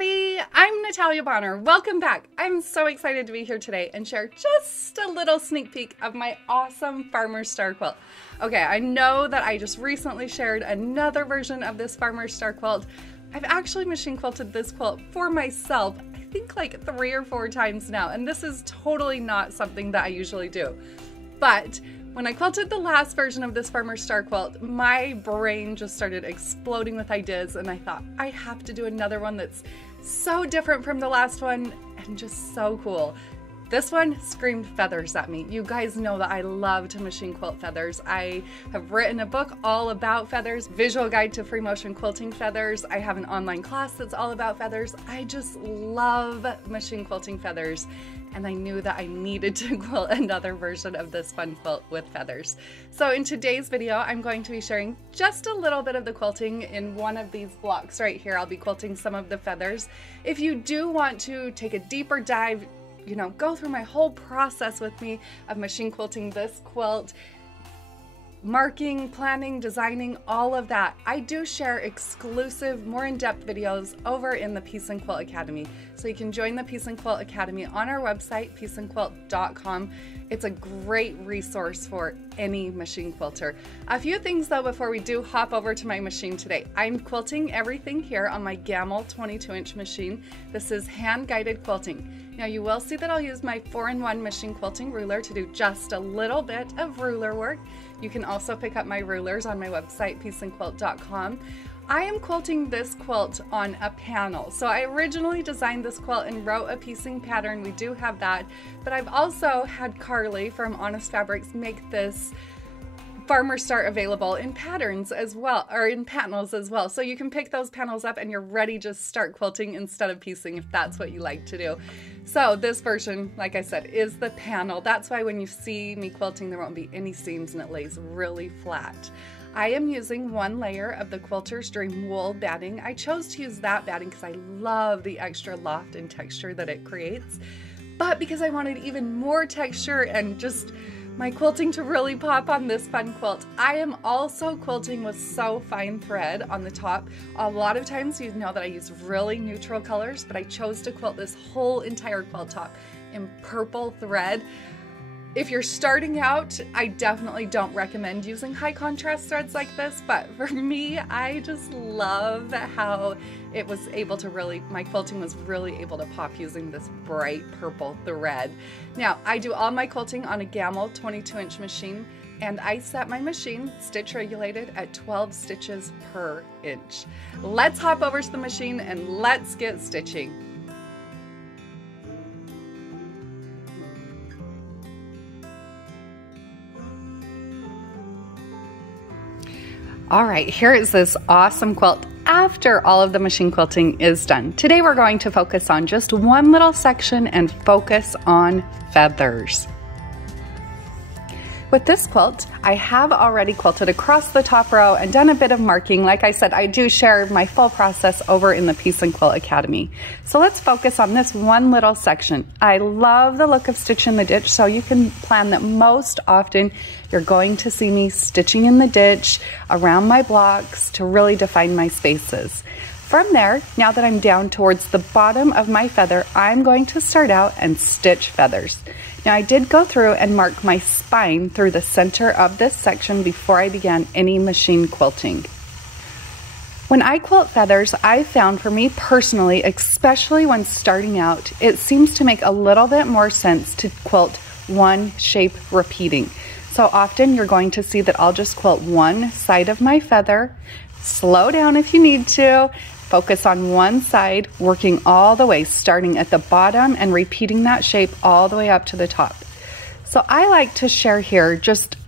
everybody, I'm Natalia Bonner. Welcome back. I'm so excited to be here today and share just a little sneak peek of my awesome Farmer's Star quilt. Okay, I know that I just recently shared another version of this Farmer's Star quilt. I've actually machine quilted this quilt for myself, I think like 3 or 4 times now, and this is totally not something that I usually do. But when I quilted the last version of this Farmer's Star quilt, my brain just started exploding with ideas, and I thought, I have to do another one that's so different from the last one and just so cool. This one screamed feathers at me. You guys know that I love to machine quilt feathers. I have written a book all about feathers, Visual Guide to Free Motion Quilting Feathers. I have an online class that's all about feathers. I just love machine quilting feathers, and I knew that I needed to quilt another version of this fun quilt with feathers. So in today's video, I'm going to be sharing just a little bit of the quilting in one of these blocks right here. I'll be quilting some of the feathers. If you do want to take a deeper dive, you know, go through my whole process with me of machine quilting this quilt, marking, planning, designing, all of that, I do share exclusive, more in-depth videos over in the Piece and Quilt Academy. So you can join the Piece and Quilt Academy on our website, pieceandquilt.com. It's a great resource for any machine quilter. A few things though before we do hop over to my machine today. I'm quilting everything here on my Gamel 22-inch machine. This is hand-guided quilting. Now you will see that I'll use my 4-in-1 machine quilting ruler to do just a little bit of ruler work. You can also pick up my rulers on my website, pieceandquilt.com. I am quilting this quilt on a panel. So I originally designed this quilt and wrote a piecing pattern. We do have that, but I've also had Carly from Honest Fabrics make this Farmer's Star available in patterns as well, or in panels as well. So you can pick those panels up and you're ready to start quilting instead of piecing if that's what you like to do. So this version, like I said, is the panel. That's why when you see me quilting, there won't be any seams and it lays really flat. I am using 1 layer of the Quilter's Dream wool batting. I chose to use that batting because I love the extra loft and texture that it creates, but because I wanted even more texture and just my quilting to really pop on this fun quilt, I am also quilting with so fine thread on the top. A lot of times you know that I use really neutral colors, but I chose to quilt this whole entire quilt top in purple thread. If you're starting out, I definitely don't recommend using high contrast threads like this, but for me, I just love how it was able to really, my quilting was really able to pop using this bright purple thread. Now, I do all my quilting on a Gamel 22-inch machine, and I set my machine stitch regulated at 12 stitches per inch. Let's hop over to the machine and let's get stitching. All right, here is this awesome quilt after all of the machine quilting is done. Today we're going to focus on just one little section and focus on feathers. With this quilt, I have already quilted across the top row and done a bit of marking. Like I said, I do share my full process over in the Piece and Quilt Academy. So let's focus on this one little section. I love the look of Stitch in the Ditch, so you can plan that most often you're going to see me stitching in the ditch around my blocks to really define my spaces. From there, now that I'm down towards the bottom of my feather, I'm going to start out and stitch feathers. Now I did go through and mark my spine through the center of this section before I began any machine quilting. When I quilt feathers, I found for me personally, especially when starting out, it seems to make a little bit more sense to quilt one shape repeating. So often you're going to see that I'll just quilt one side of my feather, slow down if you need to, focus on one side, working all the way, starting at the bottom and repeating that shape all the way up to the top. So I like to share here,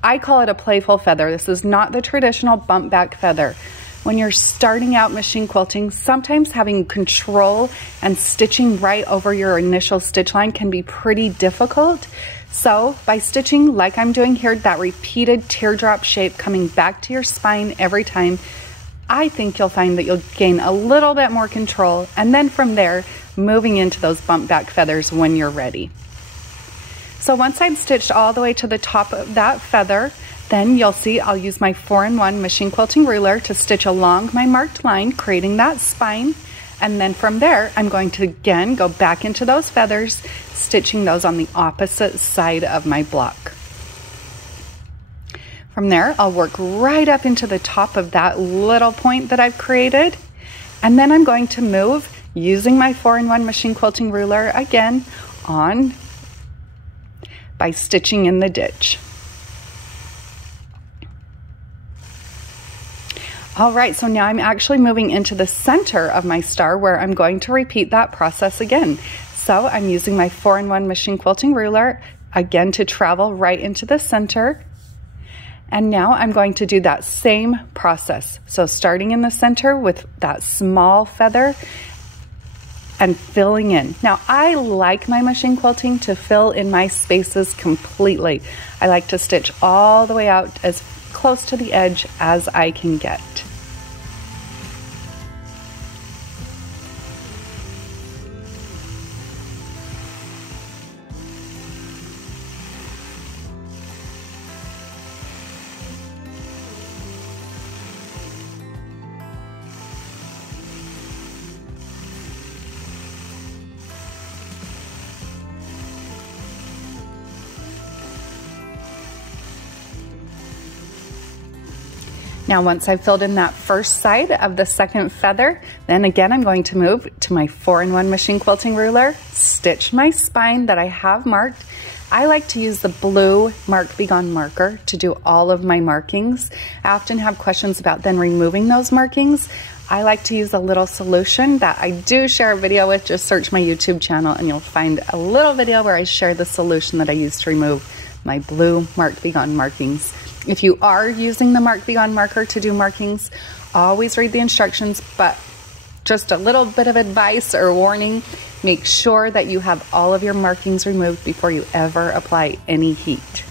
I call it a playful feather. This is not the traditional bump back feather. When you're starting out machine quilting, sometimes having control and stitching right over your initial stitch line can be pretty difficult. So by stitching like I'm doing here, that repeated teardrop shape coming back to your spine every time, I think you'll find that you'll gain a little bit more control, and then from there, moving into those bump back feathers when you're ready. So once I've stitched all the way to the top of that feather, then you'll see I'll use my 4-in-1 machine quilting ruler to stitch along my marked line, creating that spine. And then from there, I'm going to again go back into those feathers, stitching those on the opposite side of my block. From there, I'll work right up into the top of that little point that I've created. And then I'm going to move using my 4-in-1 machine quilting ruler again on by stitching in the ditch. All right, so now I'm actually moving into the center of my star where I'm going to repeat that process again. So I'm using my 4-in-1 machine quilting ruler again to travel right into the center. And now I'm going to do that same process. So starting in the center with that small feather and filling in. Now I like my machine quilting to fill in my spaces completely. I like to stitch all the way out as close to the edge as I can get. Now once I've filled in that first side of the second feather, then again I'm going to move to my 4-in-1 machine quilting ruler, stitch my spine that I have marked. I like to use the blue Mark Be Gone marker to do all of my markings. I often have questions about then removing those markings. I like to use a little solution that I do share a video with. Just search my YouTube channel and you'll find a little video where I share the solution that I use to remove my blue Mark Be Gone markings. If you are using the Mark Be Gone marker to do markings, always read the instructions, but just a little bit of advice or warning, make sure that you have all of your markings removed before you ever apply any heat.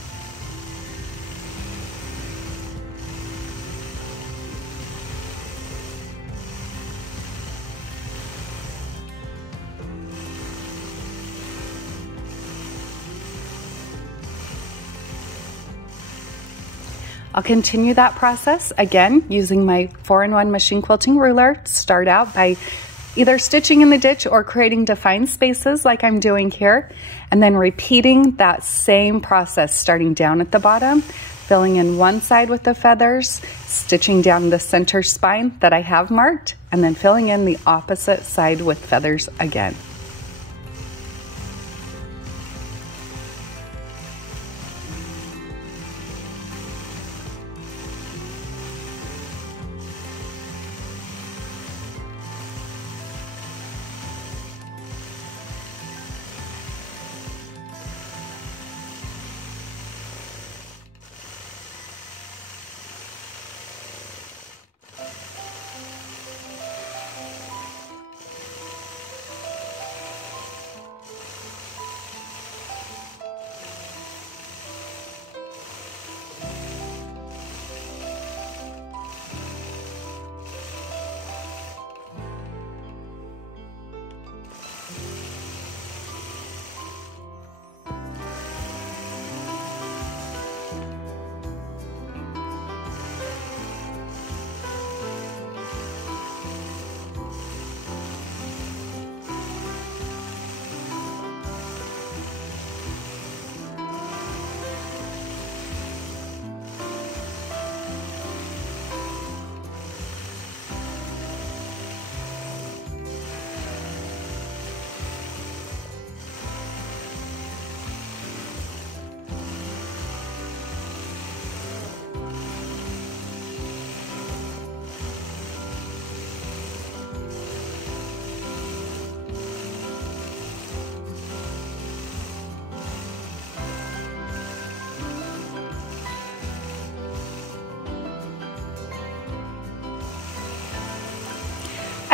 I'll continue that process again using my 4-in-1 machine quilting ruler. Start out by either stitching in the ditch or creating defined spaces like I'm doing here, and then repeating that same process starting down at the bottom, filling in one side with the feathers, stitching down the center spine that I have marked, and then filling in the opposite side with feathers again.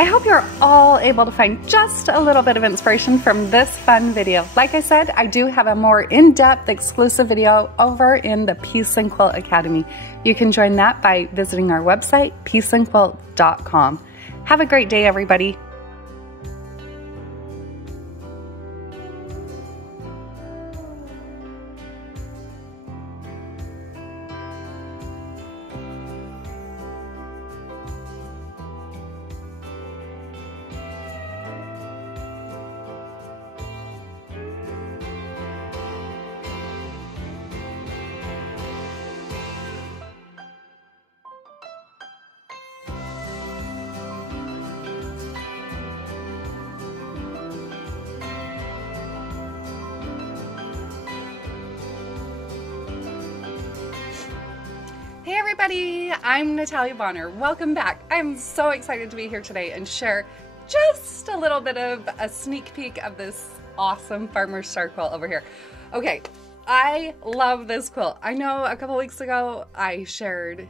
I hope you're all able to find just a little bit of inspiration from this fun video. Like I said, I do have a more in-depth exclusive video over in the Piece and Quilt Academy. You can join that by visiting our website, pieceandquilt.com. Have a great day, everybody. Hey everybody, I'm Natalia Bonner. Welcome back. I'm so excited to be here today and share just a little bit of a sneak peek of this awesome Farmer Star quilt over here. Okay, I love this quilt. I know a couple weeks ago I shared